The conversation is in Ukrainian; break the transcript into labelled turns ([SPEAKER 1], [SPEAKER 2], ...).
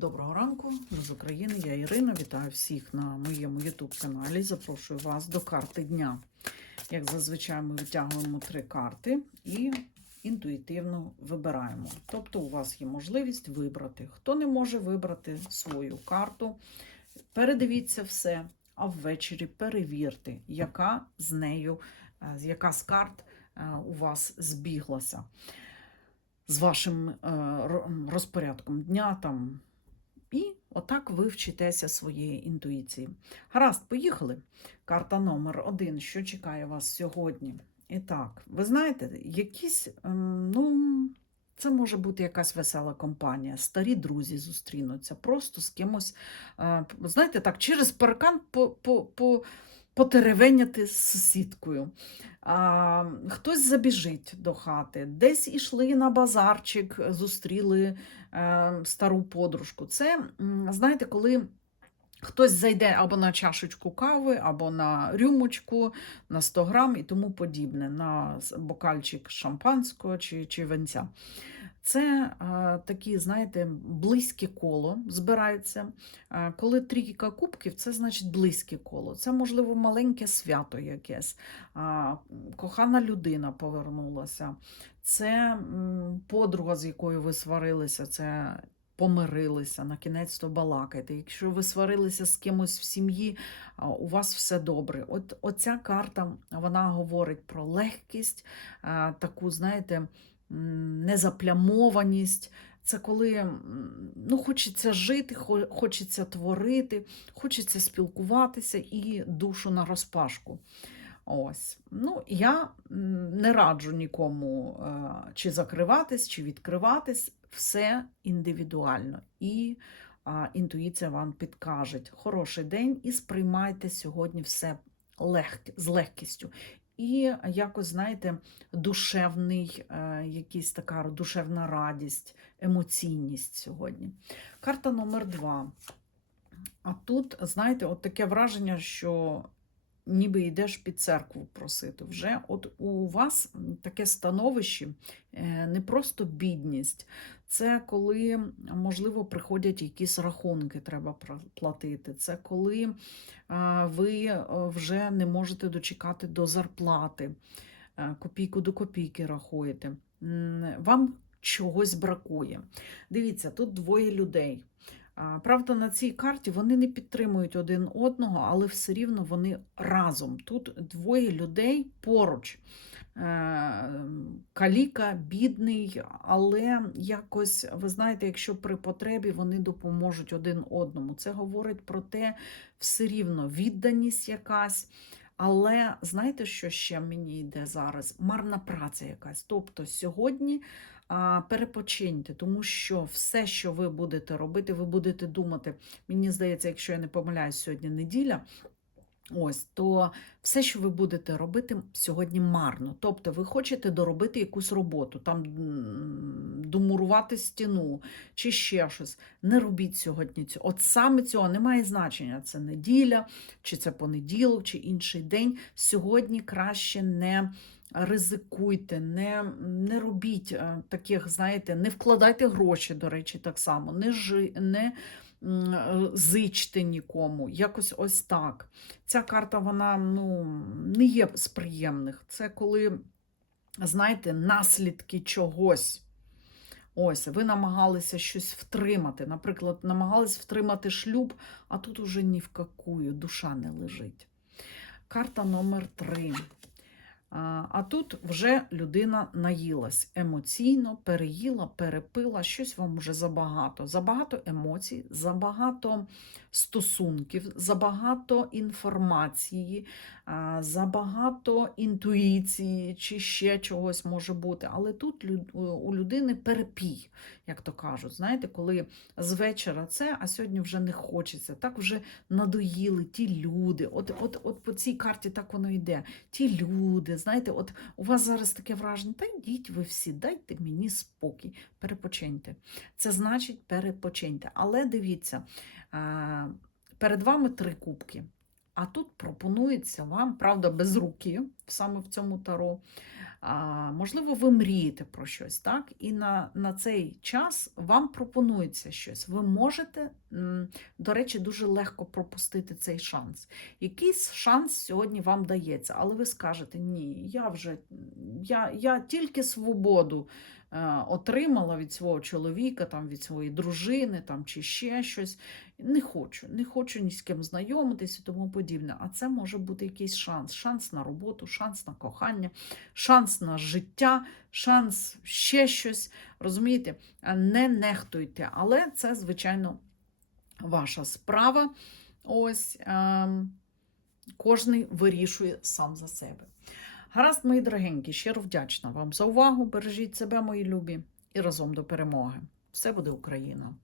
[SPEAKER 1] Доброго ранку, з України. Я Ірина. Вітаю всіх на моєму YouTube каналі. Запрошую вас до карти дня. Як зазвичай, ми витягуємо три карти і інтуїтивно вибираємо. Тобто, у вас є можливість вибрати. Хто не може вибрати свою карту, передивіться все, а ввечері перевірте, яка з нею, е, яка з карт е, у вас збіглася. З вашим е, розпорядком дня там. Отак ви вчитеся своєї інтуїції. Гаразд, поїхали. Карта номер один. Що чекає вас сьогодні? І так, ви знаєте, якісь, ем, ну, це може бути якась весела компанія, старі друзі зустрінуться, просто з кимось, е, знаєте, так, через паркан по, по, по, потеревеняти з сусідкою. А, хтось забіжить до хати, десь ішли на базарчик, зустріли е, стару подружку. Це, знаєте, коли хтось зайде або на чашечку кави, або на рюмочку, на 100 грам і тому подібне, на бокальчик шампанського чи, чи венця. Це такі, знаєте, близьке коло збирається. Коли трійка кубків, це значить близьке коло. Це, можливо, маленьке свято якесь. Кохана людина повернулася. Це подруга, з якою ви сварилися, це помирилися, на кінець то балакайте. Якщо ви сварилися з кимось в сім'ї, у вас все добре. От оця карта вона говорить про легкість, таку, знаєте, незаплямованість. Це коли ну, хочеться жити, хочеться творити, хочеться спілкуватися і душу на розпашку. Ось. Ну, я не раджу нікому е, чи закриватись, чи відкриватись. Все індивідуально. І а, інтуїція вам підкаже. Хороший день і сприймайте сьогодні все лег, з легкістю. І якось, знаєте, душевний, е, якийсь така душевна радість, емоційність сьогодні. Карта номер два. А тут, знаєте, от таке враження, що ніби йдеш під церкву просити. Вже от у вас таке становище, е, не просто бідність, це коли, можливо, приходять якісь рахунки, треба платити. Це коли ви е, вже не можете дочекати до зарплати, е, копійку до копійки рахуєте. Вам чогось бракує. Дивіться, тут двоє людей. Правда, на цій карті вони не підтримують один одного, але все рівно вони разом. Тут двоє людей поруч. Е, Каліка, бідний, але якось, ви знаєте, якщо при потребі вони допоможуть один одному. Це говорить про те, все рівно відданість якась. Але знаєте, що ще мені йде зараз? Марна праця якась. Тобто сьогодні перепочиньте, тому що все, що ви будете робити, ви будете думати. Мені здається, якщо я не помиляюсь, сьогодні неділя. Ось, то все, що ви будете робити сьогодні марно. Тобто ви хочете доробити якусь роботу, там домурувати стіну чи ще щось. Не робіть сьогодні цього. От саме цього немає значення. Це неділя, чи це понеділок, чи інший день. Сьогодні краще не ризикуйте, не, не робіть е, таких, знаєте, не вкладайте гроші, до речі, так само, не, жи, не е, зичте нікому. Якось ось так. Ця карта, вона ну, не є з приємних. Це коли, знаєте, наслідки чогось. Ось, ви намагалися щось втримати. Наприклад, намагались втримати шлюб, а тут уже ні в какую, душа не лежить. Карта номер три. А тут вже людина наїлась емоційно, переїла, перепила, щось вам уже забагато. Забагато емоцій, забагато стосунків, забагато інформації, забагато інтуїції чи ще чогось може бути. Але тут у людини перепій, як то кажуть. Знаєте, коли з вечора це, а сьогодні вже не хочеться. Так вже надоїли ті люди. От, от, от по цій карті так воно йде. Ті люди, знаєте, от у вас зараз таке враження, та йдіть ви всі, дайте мені спокій, перепочиньте. Це значить перепочиньте. Але дивіться, перед вами три кубки. А тут пропонується вам, правда, без руки, саме в цьому таро, А, можливо, ви мрієте про щось, так? І на, на цей час вам пропонується щось. Ви можете, до речі, дуже легко пропустити цей шанс. Якийсь шанс сьогодні вам дається, але ви скажете: ні, я вже я, я тільки свободу е, отримала від свого чоловіка, там, від своєї дружини там, чи ще щось. Не хочу, не хочу ні з ким знайомитись і тому подібне. А це може бути якийсь шанс. Шанс на роботу, шанс на кохання, шанс на життя, шанс ще щось. Розумієте? Не нехтуйте. Але це, звичайно, ваша справа. Ось ем, кожний вирішує сам за себе. Гаразд, мої дорогенькі, щиро вдячна вам за увагу. Бережіть себе, мої любі, і разом до перемоги. Все буде Україна!